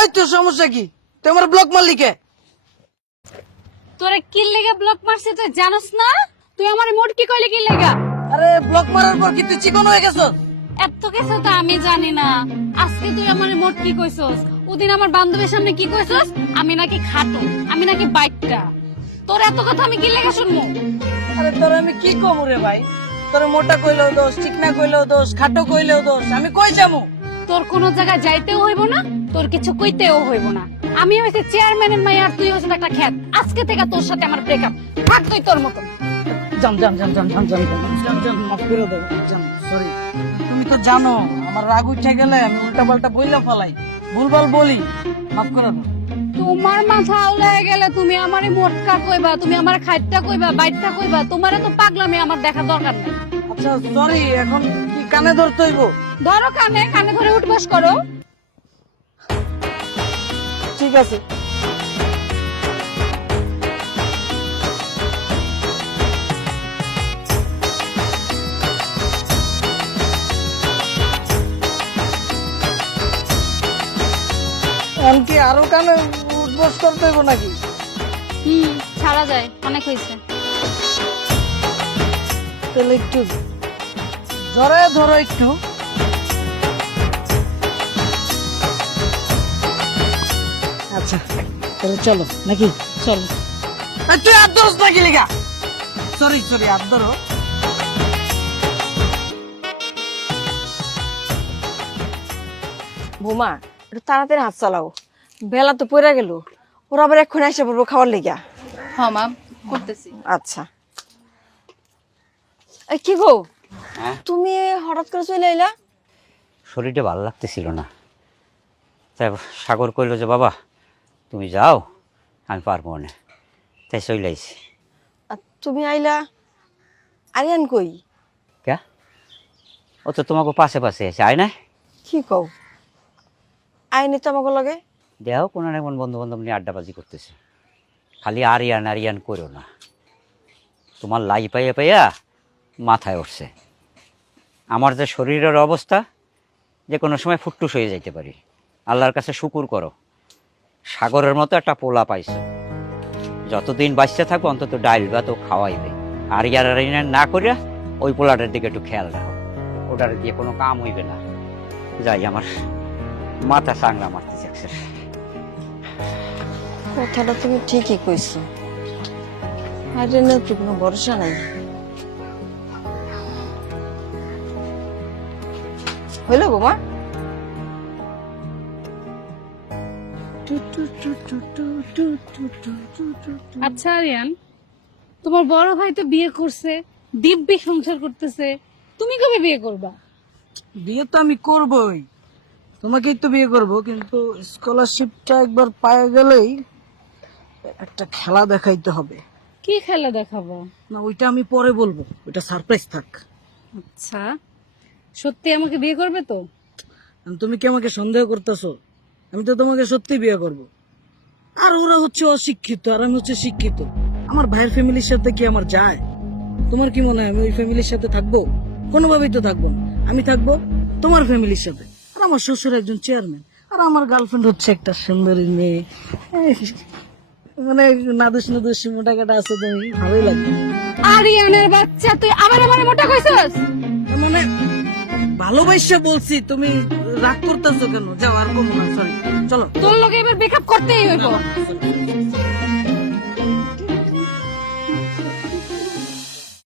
এই তোর সমস্যা কি? তুই আমার ব্লক মারলি কে? তোরে কি লেগে ব্লক মারছিস তুই জানোস না? তুই আমারে মোটকি কইলি কি লেগা? আরে ব্লক মারার পর কি তুই চিকন হয়ে গেছস? এত কিছু তো আমি জানি না। আজকে তুই আমারে মোটকি কইছস, ওদিন আমার বান্ধবীর সামনে কি কইছস? আমি নাকি খাটো, আমি নাকি বাইকটা। তোর এত কথা আমি কি লেগে শুনবো? আরে তোর আমি কি কমু রে ভাই? তোর মোটা কইলেও দোষ, চিকনা কইলেও দোষ, খাটো কইলেও দোষ, আমি কই যামু? তোর কোনো জায়গায় যাইতেও হইব না, তোর কিছু কইতেও হইব না। আমি হইছি চেয়ারম্যানের মাইয়া আর তুই হইছিস একটা খ্যাত। আজকে থেকে তোর সাথে আমার ব্রেকআপ। থাক তুই তোর মতন। জান জান জান জান জান জান জান জান মাফ করে দাও জান, সরি। তুমি তো জানো আমার রাগ উঠে গেলে আমি উল্টা পাল্টা বইলা ফেলাই, ভুলভাল বলি, মাফ করে দাও। তোমার মাথা আউলায় গেলে তুমি আমারে মোটকা কইবা, তুমি আমার খাইটটা কইবা, বাইটটা কইবা। তোমারে তো পাগলামি আমার দেখার দরকার নেই। আচ্ছা সরি, এখন কি কানে ধরতে হইব? ধরো কানে, কানে ধরে উঠবস করো। ঠিক আছে। এমনকি আরো কানে উঠবস করতে হইব নাকি? ছাড়া যায়, অনেক হয়েছে। তাহলে একটু ধরে ধরো একটু। আচ্ছা তাহলে চলো নাকি? চলো। তুই হাত ধরস নাকি লেগা? সরি সরি, হাত ধরো। বোমা একটু তাড়াতাড়ি হাত চালাও, বেলা তো পড়ে গেল। ওরা আবার এক্ষুনি এসে পড়বো খাওয়ার লেগা। হ্যাঁ মা, করতেছি। আচ্ছা এই কি গো, হ্যাঁ? তুমি হঠাৎ করে চলে এলা? শরীরটা ভালো লাগতেছিল না, তাই সাগর কইল যে বাবা তুমি যাও, আমি পারবো না, তাই চলে আইছি। আর তুমি আইলা, আরিয়ান কই? কে? ও তো তোমাকে পাশে পাশে আছে, আয় না? কি কও, আইনি তো আমাকে লগে? দেও কোনো না এমন বন্ধু বান্ধব নিয়ে আড্ডাবাজি করতেছে, খালি আরিয়ান আরিয়ান করো না, তোমার লাই পাইয়া পাইয়া মাথায় উঠছে। আমার যে শরীরের অবস্থা, যে কোনো সময় ফুটটুস হয়ে যাইতে পারি। আল্লাহর কাছে শুকুর করো, সাগরের মতো একটা পোলা পাইছো। যতদিন বাঁচতে থাকবো অন্তত ডাইল ভাত ও খাওয়াইবে। আর ইয়ার না করিয়া ওই পোলাটার দিকে একটু খেয়াল রাখো, ওটার দিয়ে কোনো কাম হইবে না। যাই, আমার মাথা চাংড়া মারতে চাচ্ছে। কথাটা তুমি ঠিকই কইছো, আরিয়ানের তো কোনো ভরসা নাই। হইল বোমা? আচ্ছা আরিয়ান, তোমার বড় ভাই তো বিয়ে করছে, দিব্যি সংসার করতেছে, তুমি কবে বিয়ে করবা? বিয়ে তো আমি করবই, তোমাকেই তো বিয়ে করব, কিন্তু স্কলারশিপটা একবার পাওয়া গেলেই একটা খেলা দেখাইতে হবে। কি খেলা দেখাবো? না ওইটা আমি পরে বলবো, ওইটা সারপ্রাইজ থাক। আচ্ছা, সত্যি আমাকে বিয়ে করবে তো? তুমি কি আমাকে সন্দেহ করতেছো? আমি তো তোমাকে সত্যি বিয়ে করব। আর ওরা হচ্ছে অশিক্ষিত আর আমি হচ্ছে শিক্ষিত, আমার ভাইয়ের ফ্যামিলির সাথে কি আমার যায়? তোমার কি মনে হয় আমি ওই ফ্যামিলির সাথে থাকবো? কোনোভাবেই তো থাকবো না। আমি থাকবো তোমার ফ্যামিলির সাথে। আর আমার শ্বশুর একজন চেয়ারম্যান, আর আমার গার্লফ্রেন্ড হচ্ছে একটা সুন্দরী মেয়ে। মানে নাদুস নাদুস মোটা কাটা আছে, তুমি ভালোই লাগবে। আরিয়ানের বাচ্চা, তুই আবার আমার মোটা কইছস? মানে ভালোবাসা বলছি, তুমি রাগ করতেছো কেন? যাও, আর কমো না, সরি, চলো। তোর লগে এবার ব্রেকআপ করতেই হইব।